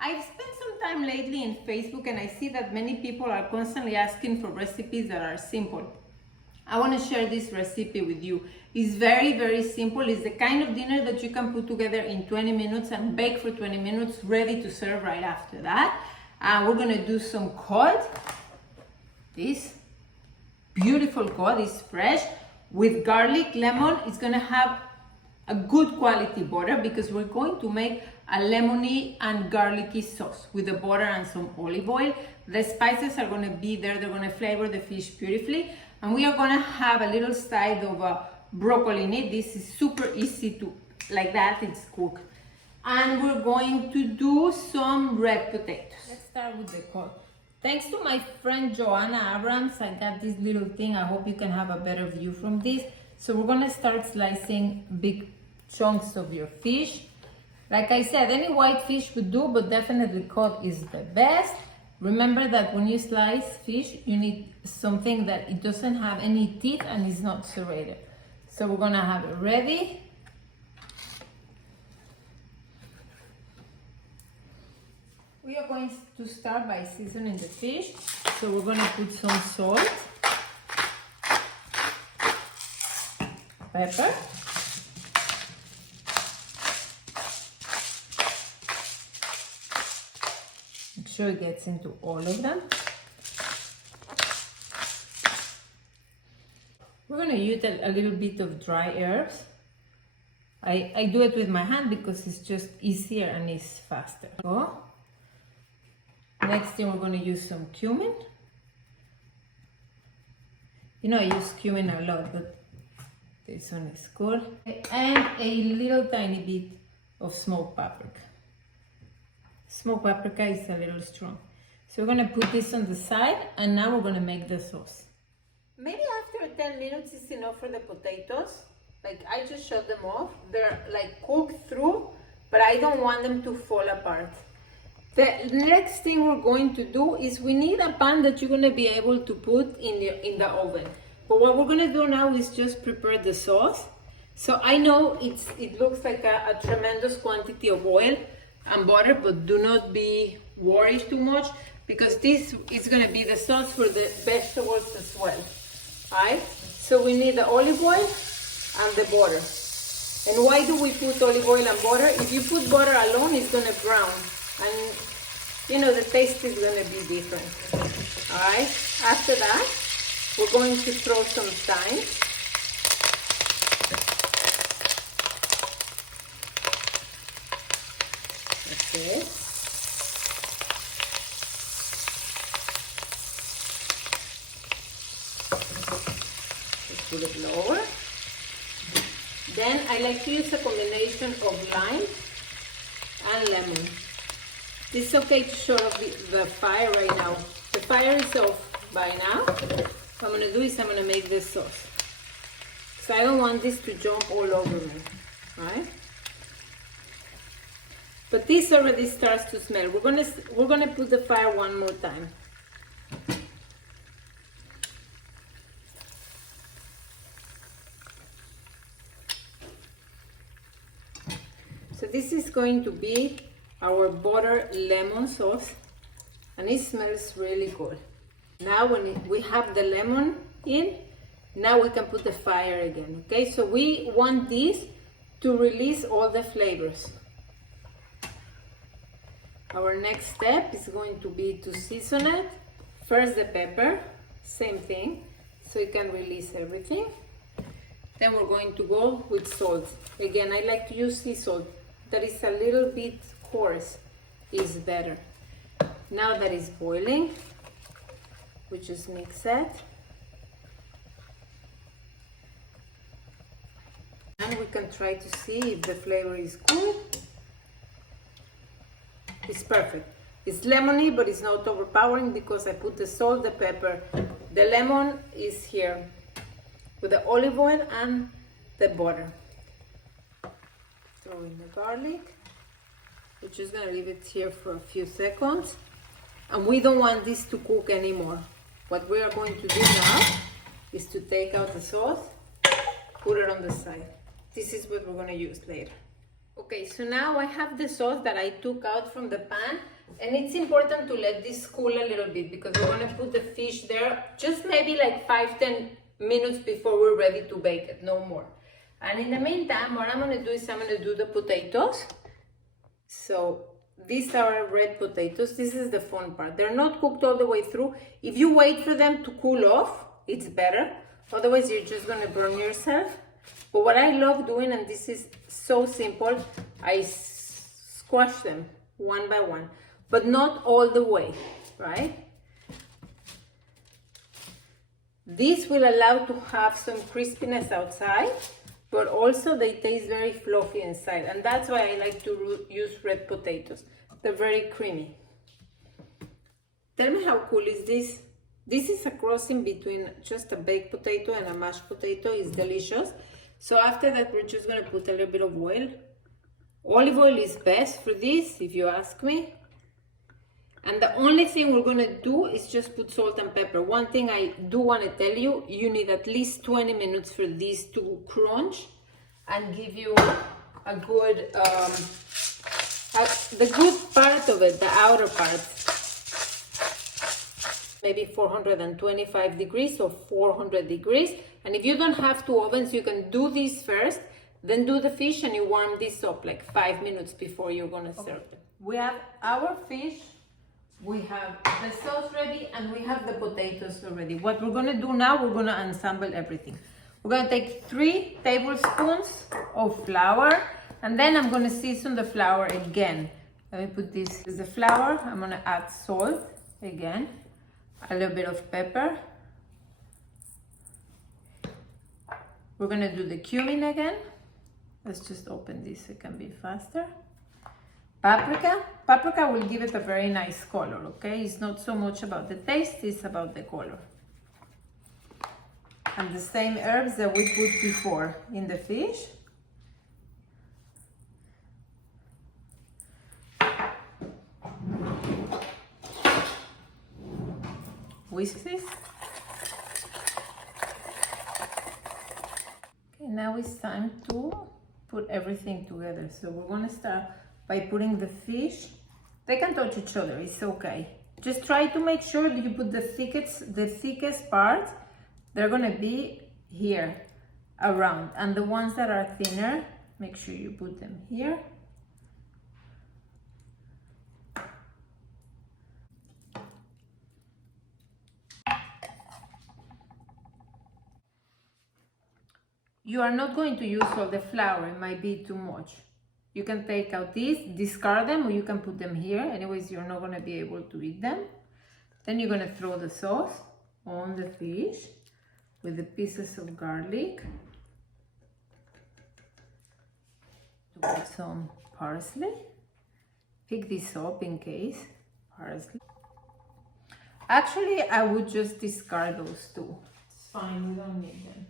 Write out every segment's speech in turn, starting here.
I've spent some time lately in Facebook and I see that many people are constantly asking for recipes that are simple. I want to share this recipe with you. It's very simple. It's the kind of dinner that you can put together in 20 minutes and bake for 20 minutes, ready to serve right after that. We're going to do some cod. This beautiful cod is fresh with garlic, lemon. It's going to have a good quality butter because we're going to make a lemony and garlicky sauce with the butter and some olive oil. The spices are going to be there. They're going to flavor the fish beautifully. And we are going to have a little side of broccoli in it. This is super easy to, like that, it's cooked. And we're going to do some red potatoes. Let's start with the cod. Thanks to my friend Joanna Abrams, I got this little thing. I hope you can have a better view from this. So we're going to start slicing big chunks of your fish. Like I said, any white fish would do, but definitely cod is the best. Remember that when you slice fish, you need something that it doesn't have any teeth and is not serrated. So we're gonna have it ready. We are going to start by seasoning the fish. So we're gonna put some salt, pepper, make sure it gets into all of them. We're going to use a little bit of dry herbs. I do it with my hand because it's just easier and it's faster. So, next thing we're going to use some cumin. You know I use cumin a lot, but this one is good. And a little tiny bit of smoked paprika. Smoked paprika is a little strong. So we're going to put this on the side and now we're going to make the sauce. Maybe after 10 minutes is enough for the potatoes. Like I just shut them off. They're like cooked through, but I don't want them to fall apart. The next thing we're going to do is we need a pan that you're going to be able to put in the oven. But what we're going to do now is just prepare the sauce. So I know it looks like a tremendous quantity of oil and butter, but do not be worried too much because this is going to be the sauce for the vegetables as well. Alright, so we need the olive oil and the butter. And why do we put olive oil and butter? If you put butter alone, it's going to brown. And you know, the taste is going to be different. Alright, after that, we're going to throw some thyme. That's it. Put it lower. Then I like to use a combination of lime and lemon. This is okay to shut off the fire right now. The fire is off by now. What I'm going to do is I'm going to make this sauce. So I don't want this to jump all over me. Right? But this already starts to smell. We're gonna put the fire one more time. So this is going to be our butter lemon sauce and it smells really good. Now when we have the lemon in, now we can put the fire again, okay? So we want this to release all the flavors. Our next step is going to be to season it. First the pepper, same thing, so it can release everything. Then we're going to go with salt. Again, I like to use sea salt. That is a little bit coarse, is better. Now that is boiling, we just mix it. And we can try to see if the flavor is good. It's perfect. It's lemony, but it's not overpowering because I put the salt, the pepper. The lemon is here with the olive oil and the butter. Throw in the garlic. We're just gonna leave it here for a few seconds. And we don't want this to cook anymore. What we are going to do now is to take out the sauce, put it on the side. This is what we're gonna use later. Okay, so now I have the sauce that I took out from the pan, and it's important to let this cool a little bit because we're gonna put the fish there just maybe like 5-10 minutes before we're ready to bake it, no more. And in the meantime, what I'm gonna do is I'm gonna do the potatoes. So these are red potatoes. This is the fun part. They're not cooked all the way through. If you wait for them to cool off, it's better. Otherwise, you're just gonna burn yourself. But what I love doing, and this is so simple, I squash them one by one, but not all the way, right? This will allow to have some crispiness outside, but also they taste very fluffy inside, and that's why I like to use red potatoes. They're very creamy. Tell me how cool is this? This is a crossing between just a baked potato and a mashed potato. It's delicious. So after that, we're just gonna put a little bit of oil. Olive oil is best for this, if you ask me. And the only thing we're gonna do is just put salt and pepper. One thing I do wanna tell you, you need at least 20 minutes for these to crunch and give you a good, the good part of it, the outer part. Maybe 425 degrees or 400 degrees. And if you don't have two ovens, you can do this first, then do the fish, and you warm this up like 5 minutes before you're gonna serve them. We have our fish, we have the sauce ready, and we have the potatoes already. What we're gonna do now, we're gonna ensemble everything. We're gonna take 3 tablespoons of flour, and then I'm gonna season the flour again. Let me put this as the flour. I'm gonna add salt again, a little bit of pepper. We're gonna do the cumin again. Let's just open this so it can be faster. Paprika. Paprika will give it a very nice color, okay? It's not so much about the taste, it's about the color. And the same herbs that we put before in the fish. Whisk this. Okay, now it's time to put everything together. So we're gonna start by putting the fish. They can touch each other, it's okay. Just try to make sure that you put the thickest part. They're gonna be here around, and the ones that are thinner, make sure you put them here. You are not going to use all the flour, it might be too much. You can take out these, discard them, or you can put them here. Anyways, you're not gonna be able to eat them. Then you're gonna throw the sauce on the fish with the pieces of garlic. Put some parsley. Pick this up in case, parsley. Actually, I would just discard those two. It's fine, we don't need them.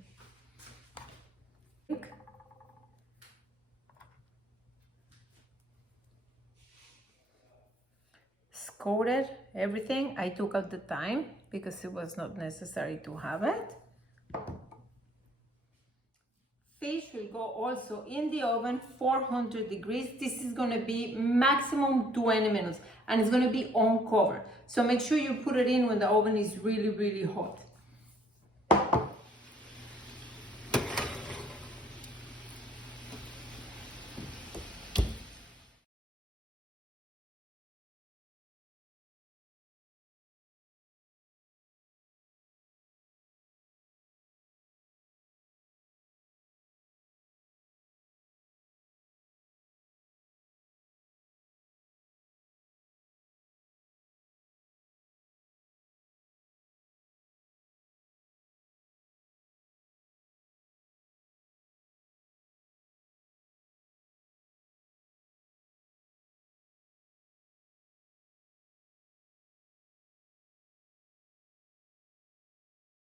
Coated everything. I took out the thyme because it was not necessary to have it. Fish will go also in the oven 400 degrees. This is going to be maximum 20 minutes, and it's going to be on cover. So make sure you put it in when the oven is really, really hot.